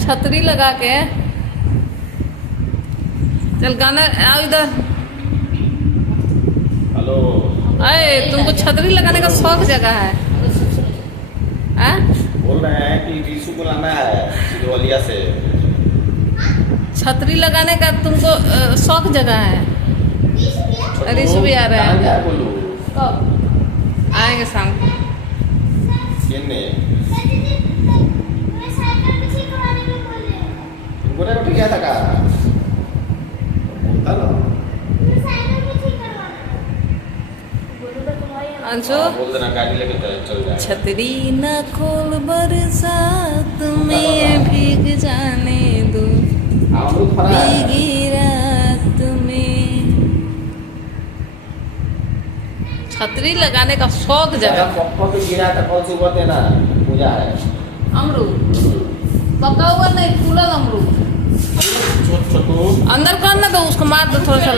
छतरी लगा के। चल गाना आओ इधर। हेलो। अरे तुमको छतरी लगाने का शौक जगह है? बोल रहे हैं कि रीशु को लाना है सिद्धवलिया से। छतरी लगाने का तुमको शौक जगह है? रीशु भी आ रहा है। बोलू कब आएंगे शाम को? तुमको नहीं गया था का बोलता ना। अंशु बोल देना गाड़ी लेके चल जाए। छतरी न खोल बरसात में भीग जाने दो, भीगी रात में। छतरी लगाने का शौक जगह। पप्पा पे गिरा था कौन सी हुआ देना पूजा है। अमरूद पका हुआ नहीं, फूला अमरूद। छोटू अंदर कर ना, तो उसको मार दो थोड़ा सा।